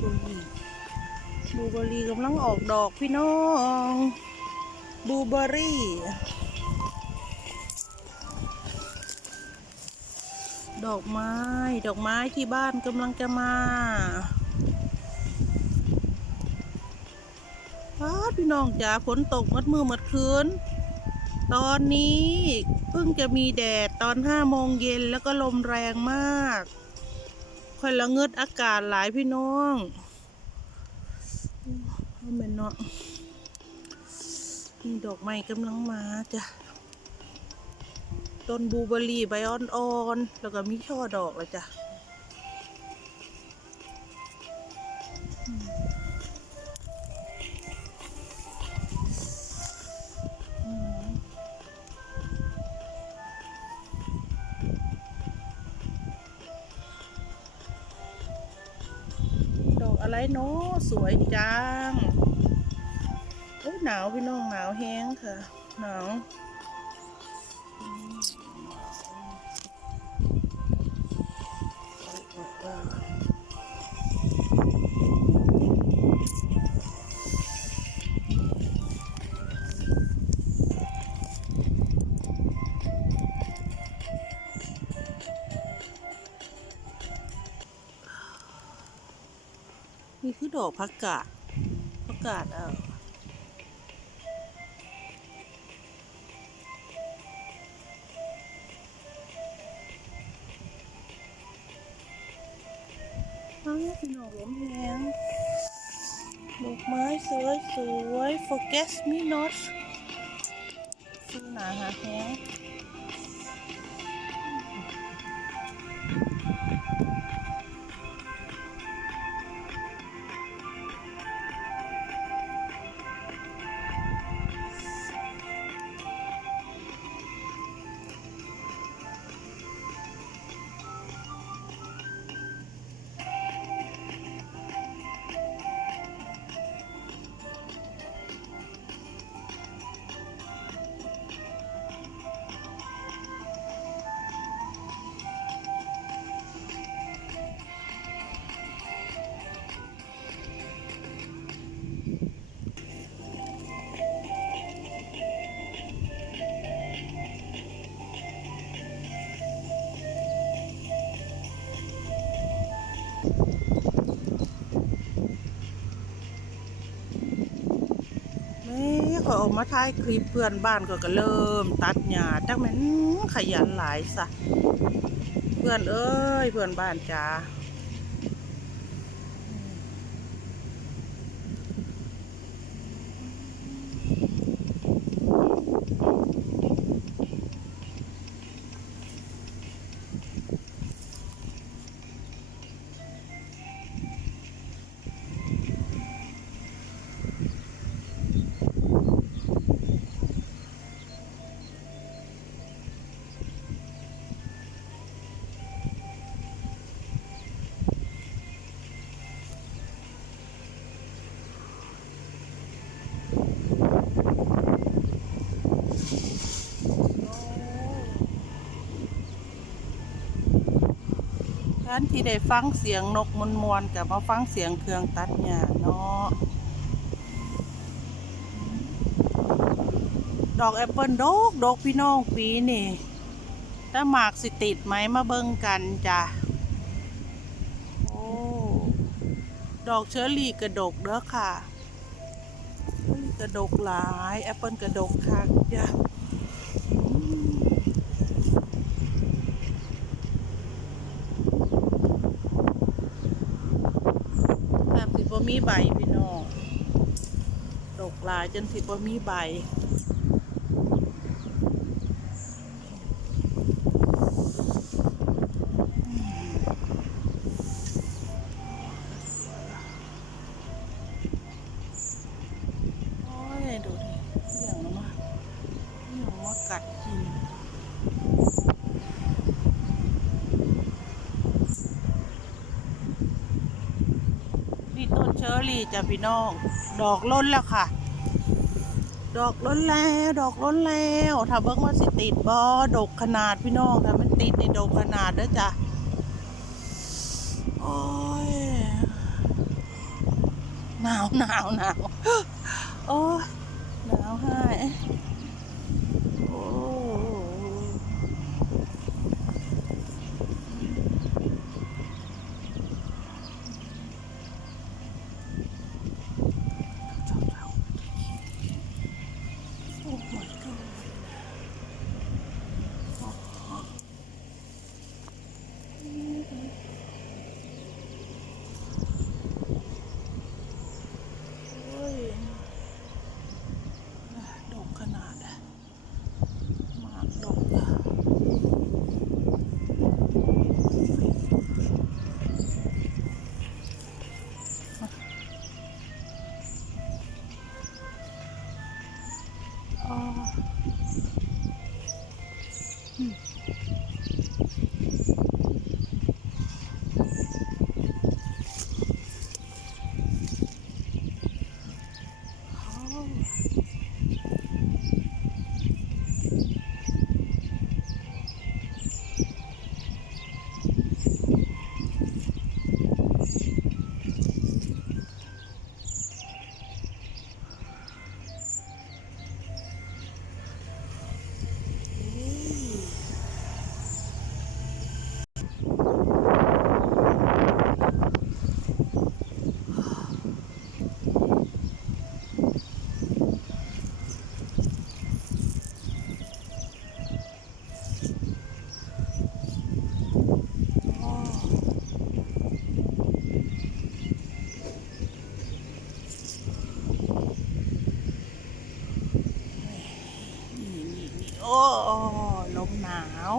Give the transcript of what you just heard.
บูเบอรี่กำลังออกดอกพี่น้องบูเบอรี่ดอกไม้ ดอกไม้ที่บ้านกำลังจะมาว้าพี่น้องจ๋าฝนตกมัดมือมัดคืน ตอนนี้เพิ่งจะมีแดดตอนห้าโมงเย็นแล้วก็ลมแรงมาก ค่อยละเงิดอากาศหลายพี่น้องเอาเป็นเนาะนี่ดอกไม้กำลังมาจ้ะ ต้นบูเบอร์รี่ใบอ่อนๆ แล้วก็มีช่อดอกเลยจ้ะายเนาะสวยจังโอ้หนาวพี่น้องหนาวแห้งค่ะ หนาว นี่คือดอกผักกาดผักกาดอะอ้าวพี่น้องล้มแหงดอกไม้สวยสวย forget me not ซื้อหนาหาแฮง ม่ก็ออกมาถ่ายคลิปเพื่อนบ้านก็ก็เริ่ม ตัดหญ้าจักแม่นขยันหลายซะเพื่อนเอ้ยเพื่อนบ้านจ้า ท่านที่ได้ฟังเสียงนกมนมวนๆกับมาฟังเสียงเครื่องตัดหญ้าเนาะดอกแอปเปิลดกดกพี่น้องปีนี่ถ้าหมากสิติดไหมมาเบิ่งกันจ้ะโอ้ดอกเชอร์รี่กระดกเด้อค่ะ กระดกหลายแอปเปิลกระดกค่ะจ้ะอืมแทบสิบ่มี ใบพี่น้องดกหลายจนสิบ่มีใบ เชอรี่จ้ะพี่น้อง ดอกล้นแล้วค่ะ ดอกล้นแล้ว ดอกล้นแล้วถ้าเบิ้งว่าสิติดบอดกขนาดพี่น้องถ้ามันติดในดกขนาดเด้อจ้ะโอ้ยหนาวหนาวหนาวโอ้ยหนาวให้ ลมหนาว